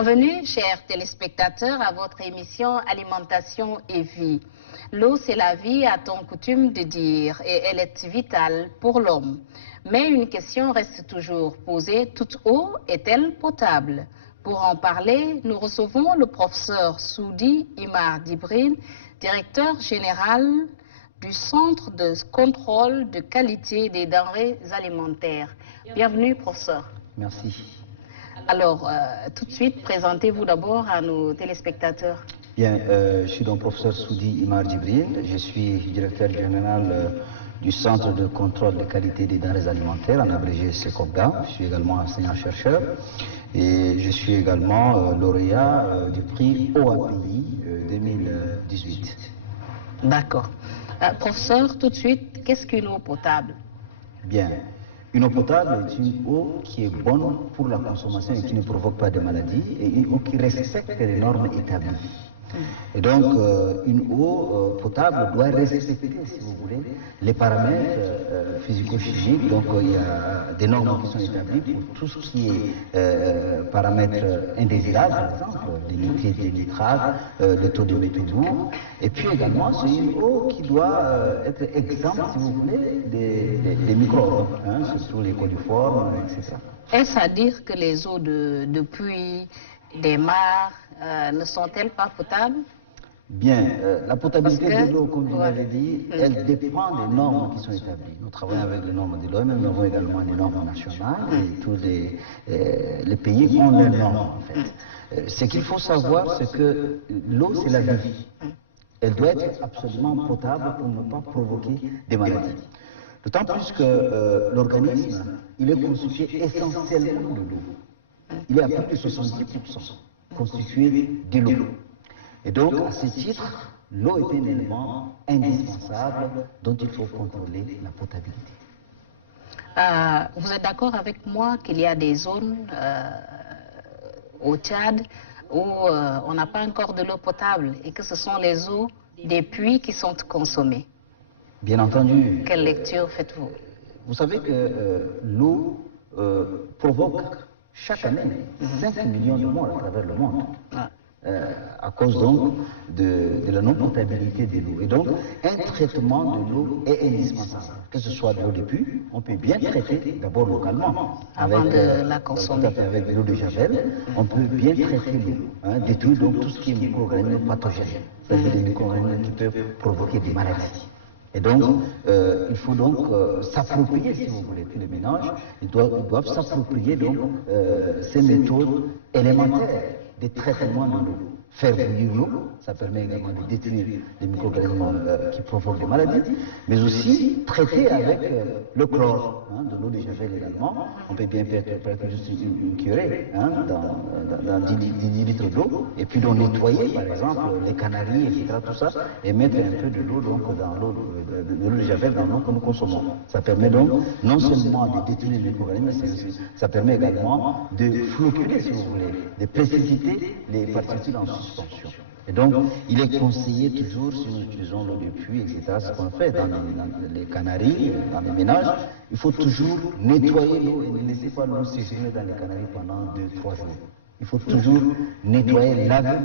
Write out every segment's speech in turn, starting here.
Bienvenue, chers téléspectateurs, à votre émission Alimentation et Vie. L'eau, c'est la vie, a-t-on coutume de dire, et elle est vitale pour l'homme. Mais une question reste toujours posée, toute eau est-elle potable? Pour en parler, nous recevons le professeur Soudi Imar Djibril, directeur général du Centre de contrôle de qualité des denrées alimentaires. Bienvenue, professeur. Merci. Alors, tout de suite, présentez-vous d'abord à nos téléspectateurs. Bien, je suis donc professeur Soudi Imar Djibril, je suis directeur général du Centre de contrôle de qualité des denrées alimentaires, en abrégé CECOPDA. Je suis également enseignant-chercheur et je suis également lauréat du prix OAPI 2018. D'accord. Professeur, tout de suite, qu'est-ce qu'une eau potable? Bien. Une eau potable est une eau qui est bonne pour la consommation et qui ne provoque pas de maladies, et une eau qui respecte les normes établies. Et donc, une eau potable doit respecter, si vous voulez, les paramètres physico-chimiques. Donc, il y a des normes qui sont établies pour tout ce qui est paramètres indésirables, par exemple, les nitrates, les nitrates, le taux de métaux lourds. Et puis également, c'est une eau qui doit être exempte, si vous voulez, des micro-organismes, hein, surtout les coliformes, etc. Est-ce à dire que les eaux de puits, des mares, ne sont-elles pas potables? Bien, la potabilité de l'eau, comme je l'avais dit, elle dépend des normes qui sont établies. Nous travaillons avec les normes de l'OMS, nous avons également les normes nationales, et tous les pays ont leurs normes, en fait. Ce qu'il faut savoir, c'est que l'eau, c'est la vie. Elle doit être absolument potable pour ne pas provoquer des maladies. D'autant plus que l'organisme, il est constitué essentiellement de l'eau. Il est à plus de 70% constitué de l'eau. Et donc, à ce titre, l'eau est un élément indispensable dont il faut contrôler la potabilité. Vous êtes d'accord avec moi qu'il y a des zones au Tchad où on n'a pas encore de l'eau potable et que ce sont les eaux des puits qui sont consommées? Bien entendu. Quelle lecture faites-vous? Vous savez que l'eau provoque chaque année 5 millions de morts à travers le monde. À cause donc de la non-potabilité de l'eau. Et donc, un traitement de l'eau est indispensable. Que ce soit de l'eau de puits, on peut bien traiter d'abord localement. Avant de la consommer. Avec de l'eau de javel, on peut bien traiter l'eau. Hein, détruire donc tout ce qui est micro-organismes pathogènes. C'est-à-dire des micro-organismes qui peuvent provoquer des maladies. Et donc, il faut donc s'approprier, si vous voulez, tous les ménages, ils doivent s'approprier donc ces méthodes élémentaires des traitements de l'eau. Faire bouillir l'eau, ça permet également de détruire les micro-organismes qui provoquent des maladies, mais aussi traiter avec le chlore, hein, de l'eau de javel également. On peut bien faire juste une curée hein, dans 10 litres d'eau, et puis donc nettoyer par exemple les canaries, etc., tout ça, et mettre un peu de l'eau dans l'eau de javel dans l'eau que nous consommons. Ça permet donc non seulement de détruire les micro-organismes, ça permet également de floculer, si vous voulez, de précipiter les particules en suspension. Et donc, il est conseillé toujours, si nous utilisons l'eau de puits, etc., ce qu'on fait dans les canaries, dans les ménages, il faut toujours nettoyer l'eau et ne laisser pas l'eau séjourner dans les canaries pendant 2-3 jours. Il faut toujours nettoyer, laver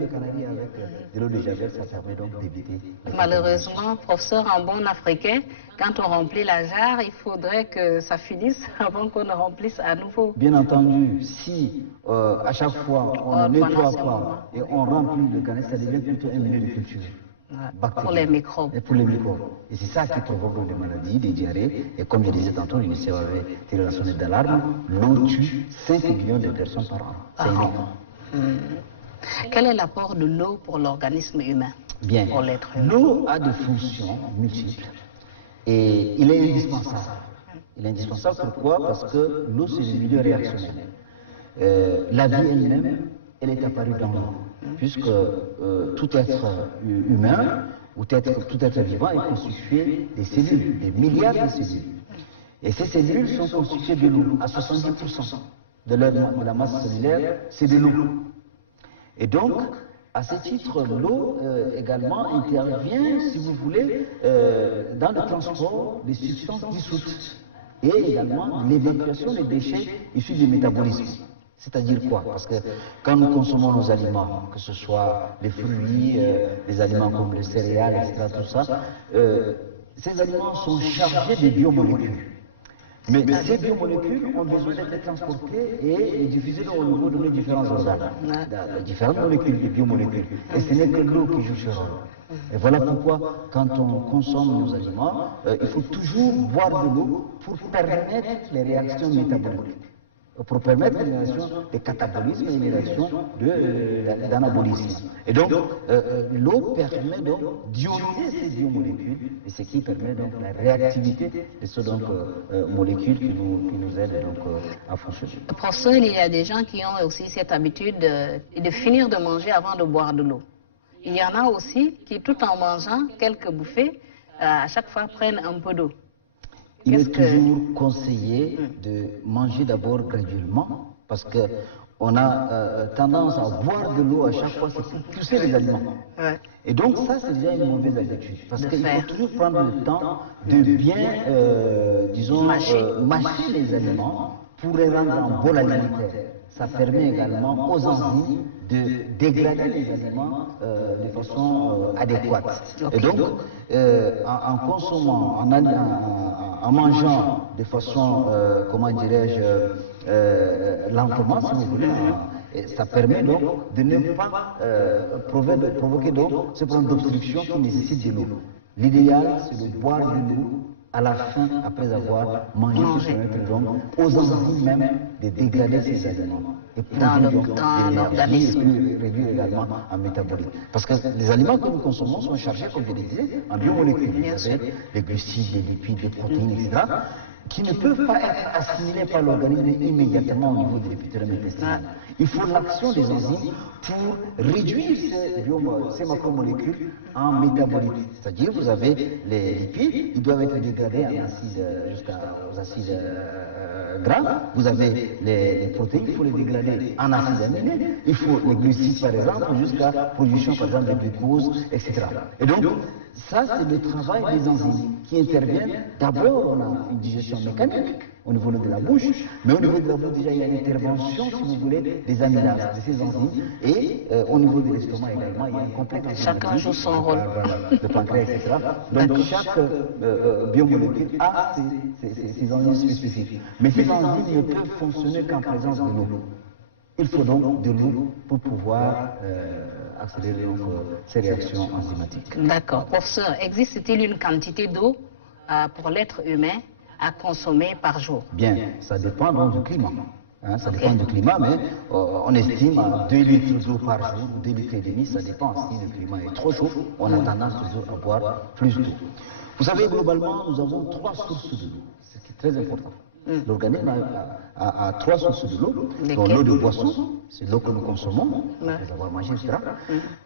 les canaries avec de l'eau de javel, ça permet donc d'éviter. Malheureusement, professeur, en bon africain, quand on remplit la jarre, il faudrait que ça finisse avant qu'on ne remplisse à nouveau. Bien entendu, si à chaque fois on ne nettoie pas et on remplit le canard, ça devient plutôt un milieu de culture. Pour les microbes. Et pour les microbes. Et c'est ça qui provoque des maladies, des diarrhées. Et comme je disais tantôt, l'UNICEF avait tiré la sonnette d'alarme, l'eau tue 5 millions de personnes par an. C'est énorme. Quel est l'apport de l'eau pour l'organisme humain? Bien. Pour l'être humain. L'eau a des fonctions multiples. Et il est indispensable. Il est indispensable pourquoi? Parce que l'eau, c'est le milieu réactionnel. La vie elle-même, elle est apparue dans l'eau. Puisque tout être humain ou tout être vivant est constitué des cellules, des milliards de cellules. Et ces cellules sont constituées de l'eau. À 70% de la masse cellulaire, c'est de l'eau. Et donc, à ce titre, l'eau également intervient, si vous voulez, dans le transport des substances dissoutes et également l'évacuation des déchets issus du métabolisme. C'est-à-dire quoi? Parce que quand nous consommons nos aliments, que ce soit les fruits, les aliments comme les céréales, etc., tout ça, ces aliments sont chargés de biomolécules. Mais ces biomolécules ont besoin d'être transportées et diffusées au niveau de nos différents organes, différentes molécules, des biomolécules. Et ce n'est que l'eau qui joue ce rôle. Et voilà pourquoi, quand on consomme nos aliments, il faut toujours boire de l'eau pour permettre les réactions métaboliques. Pour permettre l'élimination des catabolismes et l'élimination d'anabolisme. Et donc, l'eau permet donc d'ioniser ces biomolécules, et ce qui permet donc la réactivité de ces molécules qui nous aident donc, à fonctionner. Professeur, il y a des gens qui ont aussi cette habitude de finir de manger avant de boire de l'eau. Il y en a aussi qui, tout en mangeant quelques bouffées, à chaque fois prennent un peu d'eau. Il est toujours conseillé de manger d'abord graduellement, parce qu'on a tendance à boire de l'eau à chaque fois, c'est pour pousser les aliments. Ouais. Et donc ça, c'est déjà une mauvaise habitude, parce qu'il faut toujours prendre le temps de bien, disons, mâcher les aliments pour les rendre en bol alimentaire. Ça permet également aux enzymes de dégrader les aliments de façon adéquate. Et donc, en consommant, en mangeant de façon, comment dirais-je, lentement, si vous voulez, ça permet donc de ne pas provoquer ce problème d'obstruction qui nécessite de l'eau. L'idéal, c'est de boire de l'eau à la fin, après avoir mangé, pour permettre donc aux enzymes même de dégrader ces aliments et produire donc de l'énergie et réduire également en métabolisme. Parce que les aliments que nous consommons sont chargés, comme je le disais, en biomolécules. Vous avez les glucides, les lipides, les protéines, etc., qui ne peuvent pas être assimilés par l'organisme immédiatement au niveau de l'épithèle intestinal. Il faut l'action des enzymes pour réduire ces macromolécules en métabolites. C'est-à-dire, vous avez les lipides, ils doivent être dégradés en acides jusqu'aux acides gras. Vous avez les protéines, il faut les dégrader en acides aminés. Il faut les glucides, par exemple, jusqu'à la production, par exemple, de glucose, etc. Et donc, ça, c'est le travail des enzymes qui interviennent. D'abord, on a une digestion mécanique au niveau de la bouche, mais au niveau de la bouche, déjà, il y a une intervention, si vous voulez, des amylases, de ces enzymes, et au niveau de l'estomac également, il y a un complexe. Chacun joue son rôle. Le pancréas, etc. Donc, chaque biomolécule a ces enzymes spécifiques. Mais ces enzymes ne peuvent fonctionner qu'en présence de l'eau. Il faut donc de l'eau pour pouvoir accélérer ces réactions enzymatiques. D'accord. Professeur, existe-t-il une quantité d'eau pour l'être humain à consommer par jour? Bien, ça dépend donc du climat. Ça dépend du climat, mais on estime à 2 litres d'eau par jour, 2 litres et demi, ça dépend. Si le climat est trop chaud, on a tendance toujours à boire plus d'eau. Vous savez, globalement, nous avons 3 sources de l'eau, ce qui est très important. L'organisme a 3 sources de l'eau, dont l'eau de boisson, c'est l'eau que nous consommons, après avoir mangé, etc.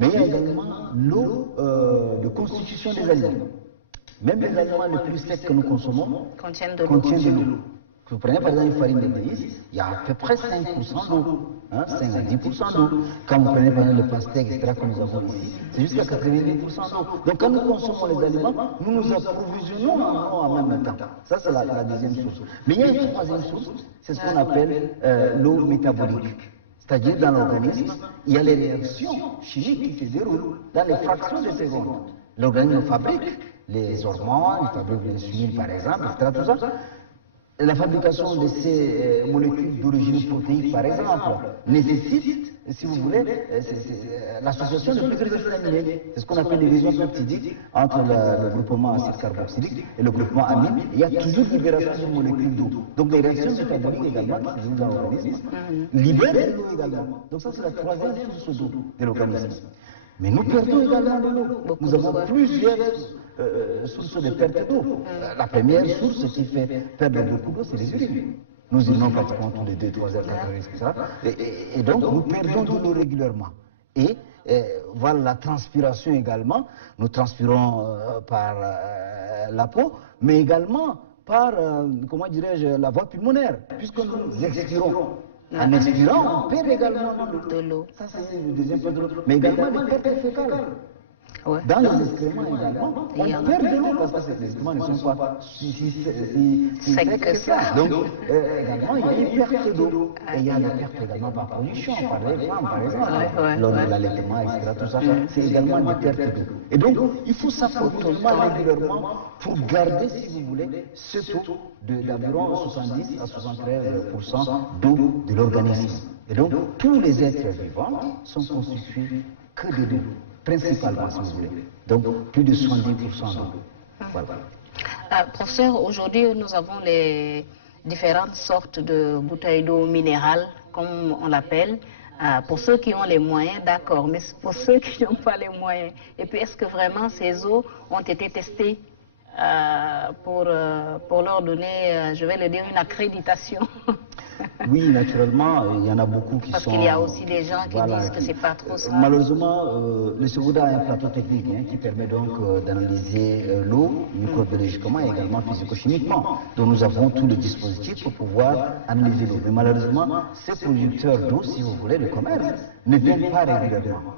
Mais il y a également l'eau de constitution des aliments. Même les aliments les plus secs que nous consommons contiennent de l'eau. Vous prenez par exemple une farine de maïs, il y a à peu près 5% d'eau, 5 à 10% d'eau. Quand vous prenez par exemple le pastèque, etc., que nous avons ici, c'est jusqu'à 90% d'eau. Donc quand nous consommons les aliments, nous nous approvisionnons en eau en même temps. Ça, c'est la deuxième source. Mais il y a une troisième source, c'est ce qu'on appelle l'eau métabolique. C'est-à-dire dans l'organisme, il y a les réactions chimiques qui se déroulent dans les fractions de secondes. L'organisme fabrique les hormones, il fabrique l'insuline par exemple, etc. Tout ça. La fabrication de ces molécules d'origine protéique, par exemple, nécessite, si vous voulez, l'association de plusieurs acides aminés. C'est ce qu'on appelle les liaisons peptidiques entre le groupement acide carboxylique et le groupement amine. Il y a toujours libération de molécules d'eau. Donc les réactions métaboliques également qui se déroulent dans l'organisme libèrent de l'eau également. Donc ça, c'est la troisième source d'eau de l'organisme. Mais nous perdons également de l'eau. Nous avons plusieurs sources de perte d'eau. La première source qui fait perdre beaucoup d'eau, c'est les urines. Nous urinons pratiquement tous les 2-3 heures, 4 heures, etc. Et donc, nous perdons de l'eau régulièrement. Et voilà la transpiration également. Nous transpirons par la peau, mais également par, comment dirais-je, la voie pulmonaire, puisque nous expirons. En expirant, on perd également de l'eau. Ça, c'est le deuxième point de l'eau. Mais également les pertes fécales. Ouais. Dans les excréments également, on perd de l'eau parce que ces excréments ne sont pas si secs que ça. Donc, également, il y a une perte d'eau. Et il y a la perte également par pollution, par les femmes, par exemple, lors de l'allaitement, etc. Tout ça, c'est également une perte d'eau. Et donc, il faut s'approvisionner régulièrement pour garder, si vous voulez, ce taux d'environ 70 à 73% d'eau de l'organisme. Et donc, tous les êtres vivants sont constitués que de l'eau, principalement, si vous voulez. Donc, plus de 70% d'eau. Voilà. Professeur, aujourd'hui, nous avons les différentes sortes de bouteilles d'eau minérale, comme on l'appelle. Pour ceux qui ont les moyens, d'accord, mais pour ceux qui n'ont pas les moyens. Et puis, est-ce que vraiment ces eaux ont été testées pour leur donner, je vais le dire, une accréditation? Oui, naturellement, il y en a beaucoup qui sont... Parce qu'il y a aussi des gens qui disent que c'est pas trop ça. Malheureusement, le Segoda a un plateau technique qui permet donc d'analyser l'eau microbiologiquement et également physico-chimiquement. Donc nous avons tous les dispositifs pour pouvoir analyser l'eau. Mais malheureusement, ces producteurs d'eau, si vous voulez, le commerce, ne viennent pas régulièrement.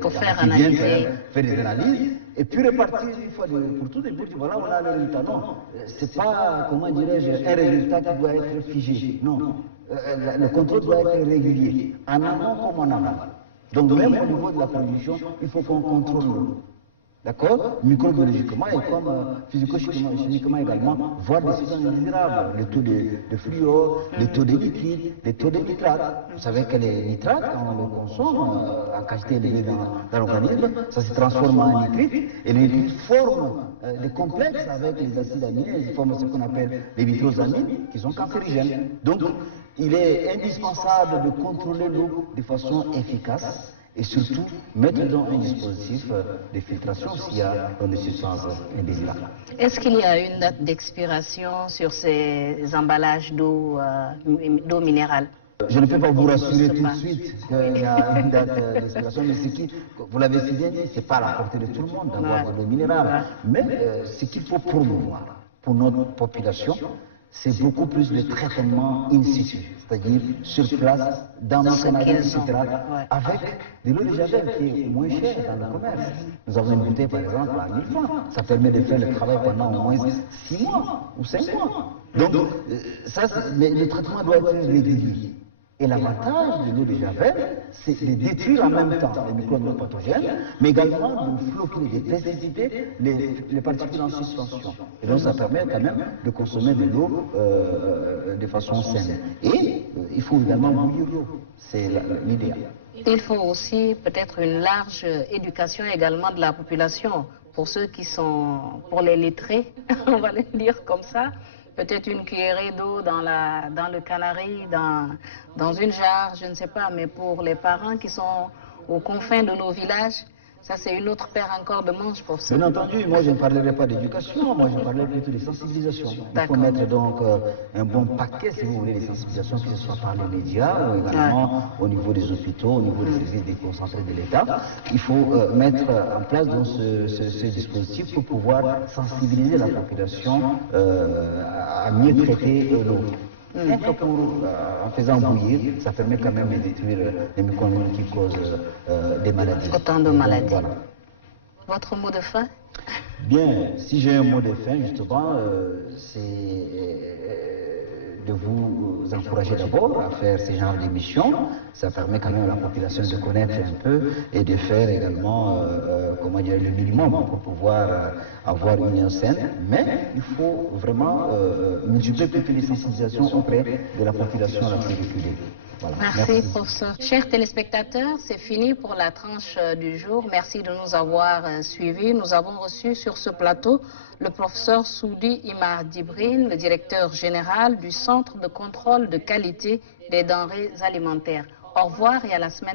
Pour faire analyser. Faire des analyses et puis repartir une fois pour toutes et pour dire voilà, on a le résultat. Non, c'est pas, comment dirais-je, un résultat qui doit être figé. Non, le contrôle doit être régulier, en amont comme en aval. Donc même au niveau de la production, il faut qu'on contrôle l'eau. D'accord? Microbiologiquement et comme physico-chimiquement également, voir des substances indésirables, le taux de fluor, le taux de liquide, le taux de nitrate. Vous savez que les nitrates, quand on les consomme en quantité élevée dans l'organisme, ça se transforme en nitrite et les nitrites forment des complexes avec les acides aminés, ils forment ce qu'on appelle les nitrosamines qui sont cancérigènes. Donc, il est indispensable de contrôler l'eau de façon efficace. Et surtout, mettre dans un dispositif de filtration s'il y a des substances indésirables. Est-ce qu'il y a une date d'expiration sur ces emballages d'eau minérale? Je ne peux pas vous rassurer tout de suite qu'il y a une date d'expiration, mais vous l'avez si bien dit, ce n'est pas à la portée de tout le monde d'avoir de l'eau minérale. Mais ce qu'il faut promouvoir pour notre population, c'est beaucoup plus de traitement in situ, c'est-à-dire sur place, dans nos canaliers, etc., avec de l'eau de javel qui est moins chère dans le commerce. Nous avons une bouteille, par exemple, à 1000 francs. Ça permet de faire le travail pendant au moins 6 mois ou 5 mois. Donc, mais le traitement doit être régulier. Et l'avantage de l'eau de javel, c'est de détruire en même temps les microbes pathogènes, mais également de floquer, de précipiter les particules en suspension. Et donc ça permet quand même de consommer de l'eau de façon saine. Et il faut également bouillir l'eau, c'est l'idéal. Il faut aussi peut-être une large éducation également de la population, pour ceux qui sont, pour les lettrés, on va le dire comme ça. Peut-être une cuillerée d'eau dans le canari, dans une jarre, je ne sais pas, mais pour les parents qui sont aux confins de nos villages, ça c'est une autre paire encore de manches pour ça. Bien entendu, moi je ne parlerai pas d'éducation, moi je parlerai plutôt de sensibilisation. Il faut mettre donc un bon paquet, si vous voulez, de sensibilisation, que ce soit par les médias, ou également au niveau des hôpitaux, au niveau des services déconcentrés de l'État. Il faut mettre en place donc ce dispositif pour pouvoir sensibiliser la population à mieux traiter l'eau. En faisant bouillir, ça permet quand même de détruire les microbes qui causent des maladies. Autant de maladies. Voilà. Votre mot de fin? Bien, si j'ai un mot de fin, justement, c'est de vous encourager d'abord à faire ce genre d'émission. Ça permet quand même à la population de connaître un peu et de faire également comment dire, le minimum pour pouvoir avoir une union saine. Mais il faut vraiment multiplier toutes les sensibilisations auprès de la population la plus reculée. Voilà. Merci, professeur. Chers téléspectateurs, c'est fini pour la tranche du jour. Merci de nous avoir suivis. Nous avons reçu sur ce plateau le professeur Soudi Imar Dibrine, le directeur général du Centre de contrôle de qualité des denrées alimentaires. Au revoir et à la semaine